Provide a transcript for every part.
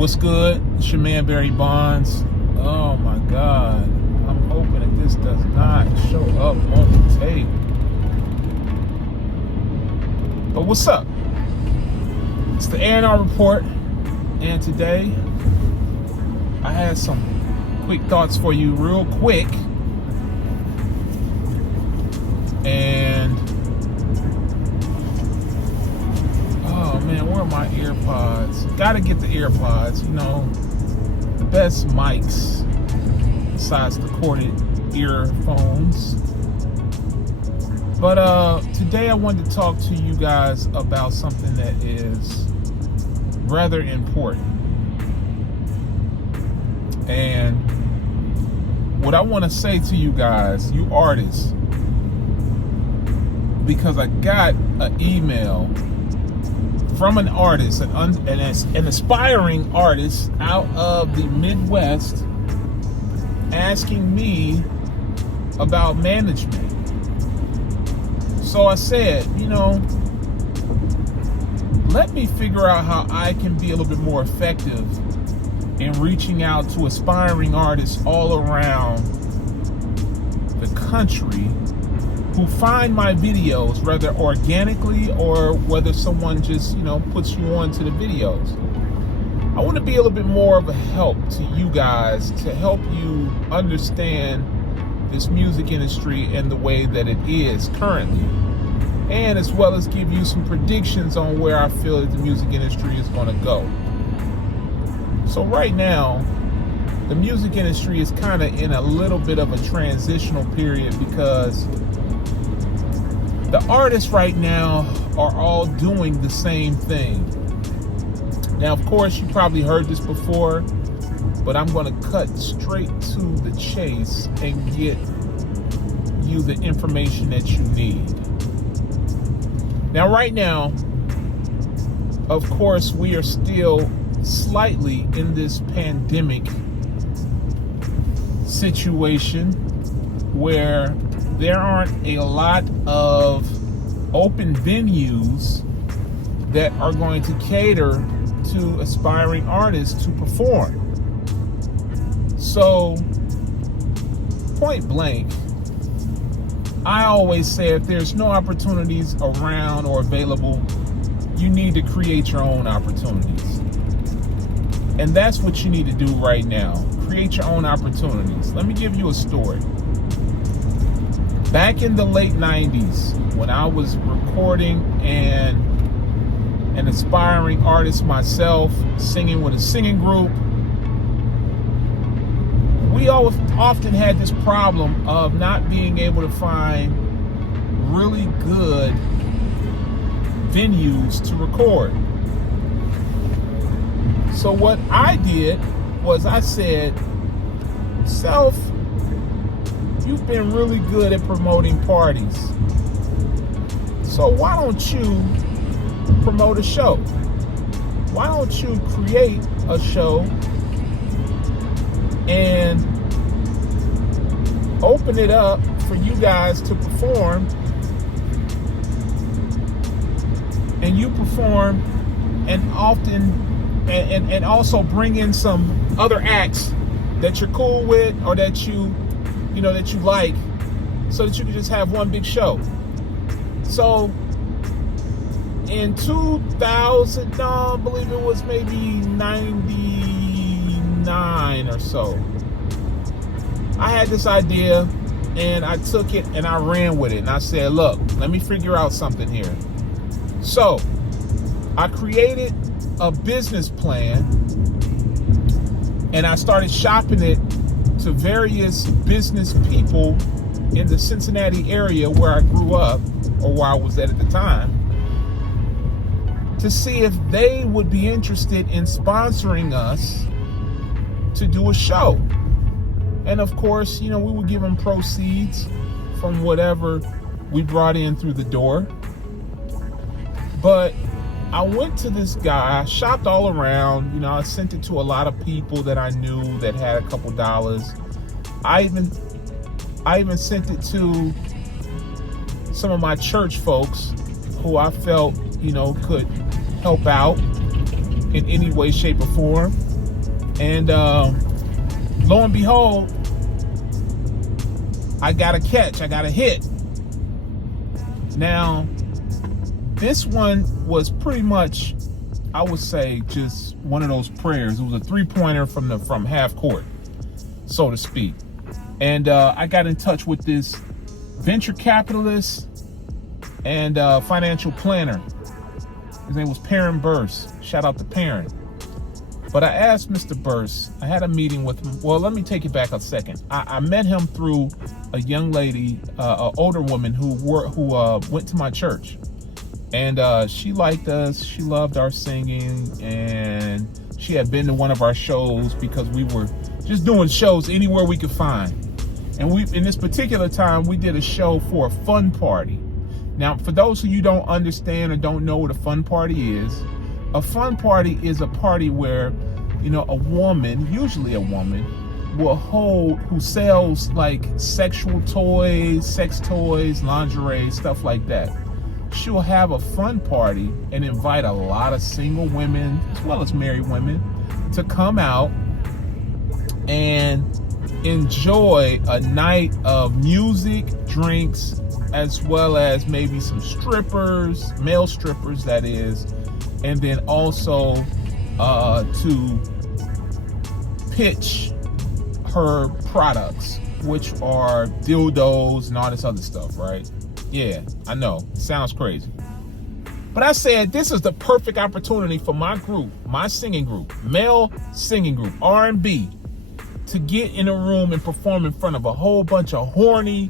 What's good? It's your man BBondz. Oh my God. I'm hoping that this does not show up on the tape. But what's up? It's the RReport, and today I had some quick thoughts for you real quick. And oh man, where are my AirPods? Gotta get the AirPods, the best mics besides the corded earphones. But today I wanted to talk to you guys about something that is rather important. And what I want to say to you guys, you artists, because I got an email from an artist, an aspiring artist out of the Midwest, asking me about management. So I said, let me figure out how I can be a little bit more effective in reaching out to aspiring artists all around the country who find my videos, whether organically or whether someone just, puts you on to the videos. I want to be a little bit more of a help to you guys, to help you understand this music industry and the way that it is currently, and as well as give you some predictions on where I feel that the music industry is going to go. So right now, the music industry is kind of in a little bit of a transitional period because the artists right now are all doing the same thing. Now, of course, you probably heard this before, but I'm going to cut straight to the chase and get you the information that you need. Now, right now, of course, we are still slightly in this pandemic situation where there aren't a lot of open venues that are going to cater to aspiring artists to perform. So, point blank, I always say if there's no opportunities around or available, you need to create your own opportunities. And that's what you need to do right now. Create your own opportunities. Let me give you a story. Back in the late 90s, when I was recording and an aspiring artist myself, singing with a singing group, we often had this problem of not being able to find really good venues to record. So what I did was I said, Self, you've been really good at promoting parties. So why don't you promote a show? Why don't you create a show and open it up for you guys to perform, and you perform and often and also bring in some other acts that you're cool with or that you like, so that you can just have one big show. So in 2000, I believe it was maybe 99 or so, I had this idea and I took it and I ran with it. And I said, look, let me figure out something here. So I created a business plan and I started shopping it to various business people in the Cincinnati area where I grew up, or where I was at the time, to see if they would be interested in sponsoring us to do a show. And of course, we would give them proceeds from whatever we brought in through the door. But I went to this guy, I shopped all around, I sent it to a lot of people that I knew that had a couple dollars. I even sent it to some of my church folks who I felt, could help out in any way, shape, or form. And lo and behold, I got a catch. I got a hit. Now, this one was pretty much, I would say, just one of those prayers. It was a three-pointer from half court, so to speak. And I got in touch with this venture capitalist and financial planner. His name was Perrin Burse. Shout out to Perrin. But I asked Mr. Burse, I had a meeting with him. Well, let me take it back a second. I met him through a young lady, an older woman who went to my church. And she liked us. She loved our singing. And she had been to one of our shows because we were just doing shows anywhere we could find. And in this particular time, we did a show for a fun party. Now, for those of you who don't understand or don't know what a fun party is, a fun party is a party where, a woman, usually a woman, who sells like sexual toys, sex toys, lingerie, stuff like that. She'll have a fun party and invite a lot of single women, as well as married women, to come out and enjoy a night of music, drinks, as well as maybe some strippers, male strippers that is, and then also to pitch her products, which are dildos and all this other stuff, right? Yeah, I know, sounds crazy. But I said, this is the perfect opportunity for my group, my singing group, male singing group, R&B, to get in a room and perform in front of a whole bunch of horny,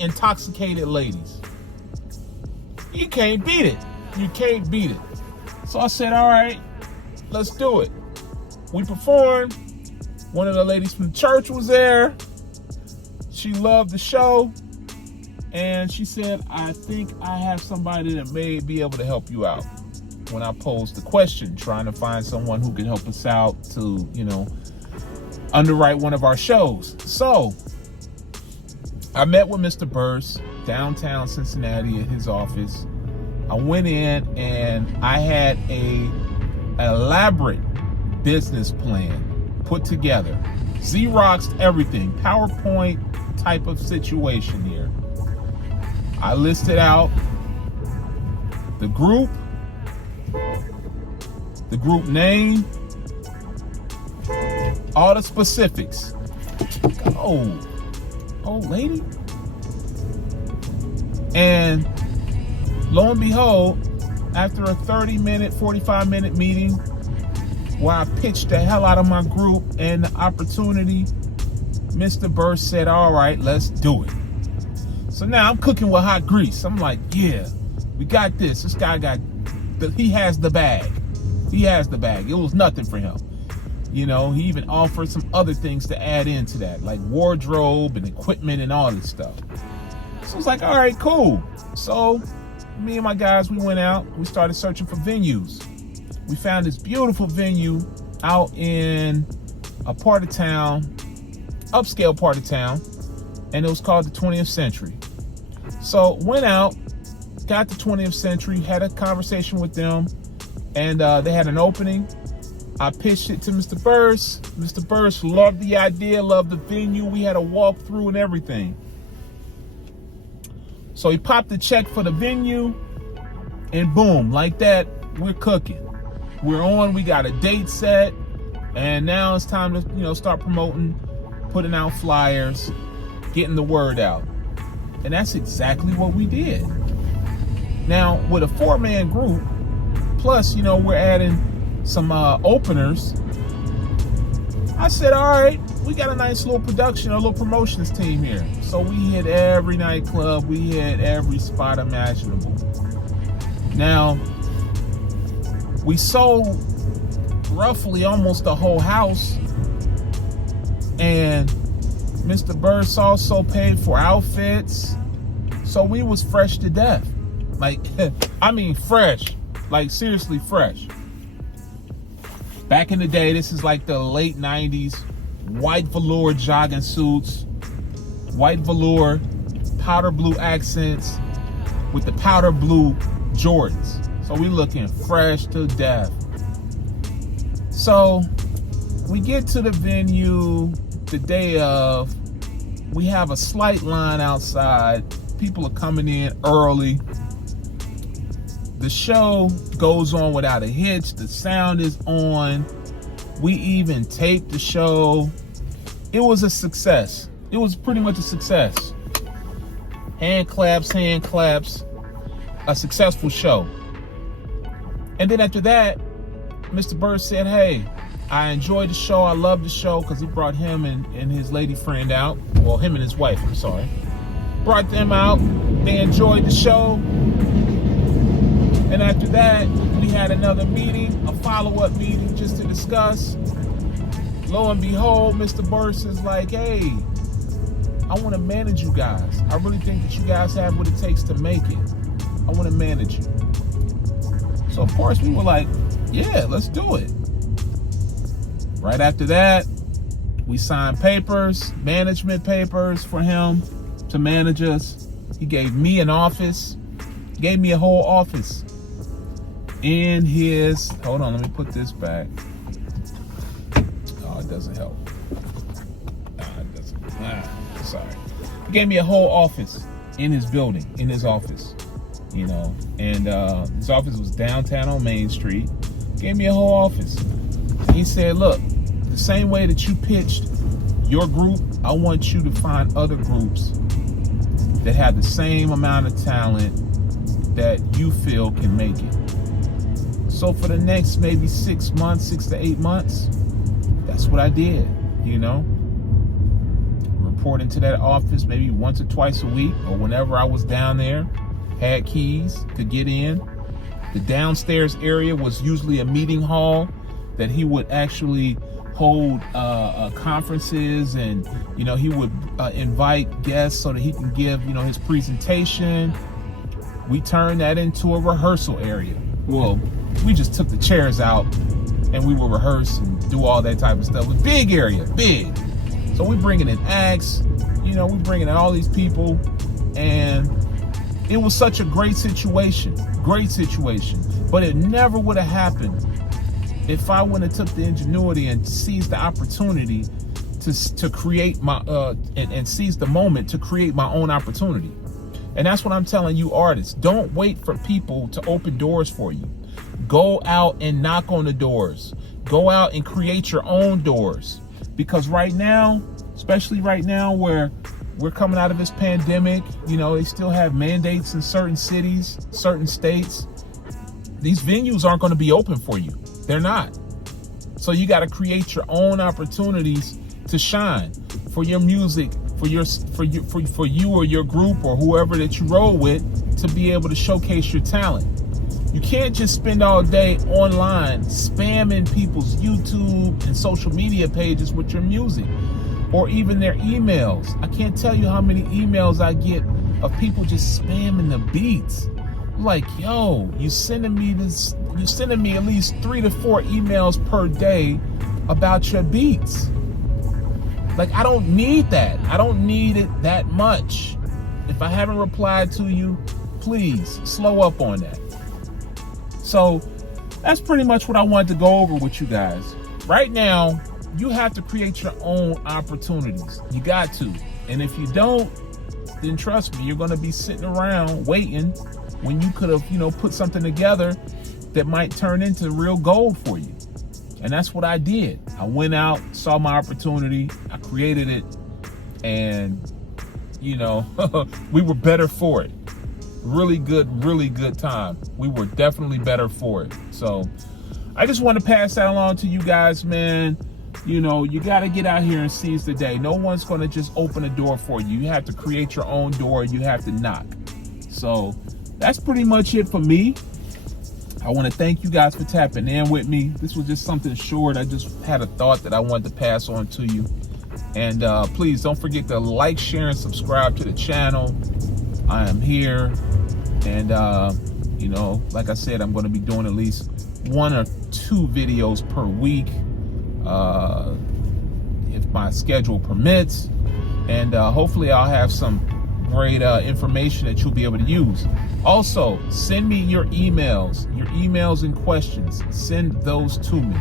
intoxicated ladies. You can't beat it. You can't beat it. So I said, all right, let's do it. We performed. One of the ladies from the church was there. She loved the show. And she said, I think I have somebody that may be able to help you out. When I posed the question, trying to find someone who can help us out to, underwrite one of our shows. So I met with Mr. Burse downtown Cincinnati at his office. I went in and I had an elaborate business plan put together. Xeroxed everything, PowerPoint type of situation here. I listed out the group name, all the specifics. Oh, old lady. And lo and behold, after a 30-minute, 45-minute meeting where I pitched the hell out of my group and the opportunity, Mr. Burse said, all right, let's do it. So now I'm cooking with hot grease. I'm like, yeah, we got this. This guy he has the bag. He has the bag. It was nothing for him. He even offered some other things to add into that, like wardrobe and equipment and all this stuff. So I was like, all right, cool. So me and my guys, we went out. We started searching for venues. We found this beautiful venue out in a part of town, upscale part of town, and it was called the 20th Century. So went out, got the 20th Century, had a conversation with them, and they had an opening. I pitched it to Mr. Burse. Mr. Burse loved the idea, loved the venue. We had a walkthrough and everything. So he popped the check for the venue, and boom, like that, we're cooking. We're on, we got a date set, and now it's time to, start promoting, putting out flyers, getting the word out. And that's exactly what we did. Now, with a 4-man group, plus, we're adding some openers, I said, all right, we got a nice little production, a little promotions team here. So we hit every nightclub, we hit every spot imaginable. Now, we sold roughly almost the whole house, and Mr. Burse also paid for outfits. So we was fresh to death. Like, I mean fresh. Like, seriously fresh. Back in the day, this is like the late 90s, white velour jogging suits, white velour, powder blue accents with the powder blue Jordans. So we looking fresh to death. So We get to the venue the day of. We have a slight line outside. People are coming in early. The show goes on without a hitch. The sound is on. We even taped the show. It was a success. It was pretty much a success. Hand claps, a successful show. And then after that, Mr. Bird said, hey, I enjoyed the show. I loved the show, because he brought him and his lady friend out. Well, him and his wife, I'm sorry. Brought them out. They enjoyed the show. And after that, we had another meeting, a follow-up meeting just to discuss. Lo and behold, Mr. Burst is like, hey, I want to manage you guys. I really think that you guys have what it takes to make it. I want to manage you. So, of course, we were like, yeah, let's do it. Right after that, we signed papers, management papers for him to manage us. He gave me an office, gave me a whole office in his, hold on, let me put this back. Oh, it doesn't help. It doesn't. Sorry. He gave me a whole office in his building, in his office, you know, and his office was downtown on Main Street. Gave me a whole office. He said, look, the same way that you pitched your group, I want you to find other groups that have the same amount of talent that you feel can make it. So for the next maybe 6 to 8 months, that's what I did, you know. Reporting to that office maybe once or twice a week, or whenever I was down there, had keys, could get in. The downstairs area was usually a meeting hall that he would actually hold conferences, and you know, he would invite guests so that he can give, you know, his presentation. We turned that into a rehearsal area. Well, we just took the chairs out and we would rehearse and do all that type of stuff. It was a big area, big. So we bringing in acts, you know, we bringing in all these people, and it was such a great situation, but it never would have happened if I wouldn't have took the ingenuity and seized the opportunity to create my, and seize the moment to create my own opportunity. And that's what I'm telling you artists. Don't wait for people to open doors for you. Go out and knock on the doors. Go out and create your own doors. Because right now, especially right now where we're coming out of this pandemic, you know, they still have mandates in certain cities, certain states. These venues aren't going to be open for you. They're not. So you got to create your own opportunities to shine for your music, for you or your group or whoever that you roll with, to be able to showcase your talent. You can't just spend all day online spamming people's YouTube and social media pages with your music, or even their emails. I can't tell you how many emails I get of people just spamming the beats. Like, yo, you're sending me at least 3 to 4 emails per day about your beats. Like, I don't need that. I don't need it that much. If I haven't replied to you, please slow up on that. So that's pretty much what I wanted to go over with you guys. Right now, you have to create your own opportunities. You got to. And if you don't, then trust me, you're going to be sitting around waiting when you could have, you know, put something together that might turn into real gold for you. And that's what I did. I went out, saw my opportunity, I created it, and, you know, we were better for it. Really good time. We were definitely better for it. So I just want to pass that along to you guys, man. You know, you got to get out here and seize the day. No one's going to just open a door for you. You have to create your own door. You have to knock. So that's pretty much it for me. I want to thank you guys for tapping in with me. This was just something short. I just had a thought that I wanted to pass on to you. And please don't forget to like, share, and subscribe to the channel. I am here. And, you know, like I said, I'm going to be doing at least 1 or 2 videos per week, if my schedule permits. And hopefully I'll have some great information that you'll be able to use. Also, send me your emails and questions. Send those to me.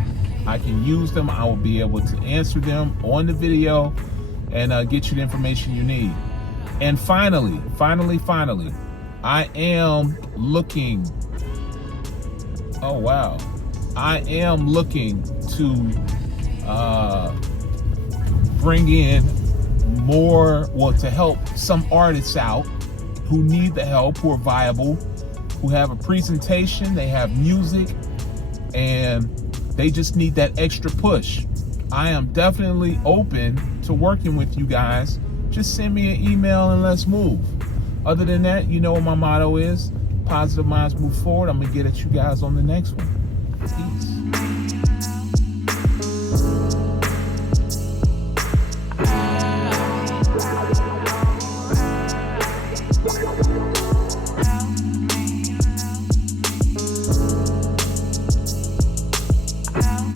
I can use them. I will be able to answer them on the video and get you the information you need. And finally, I am looking. Oh wow, I am looking to bring in more, well, to help some artists out who need the help, who are viable, who have a presentation, they have music, and they just need that extra push. I am definitely open to working with you guys. Just send me an email and let's move. Other than that, you know what my motto is: positive minds move forward. I'm gonna get at you guys on the next one. Peace.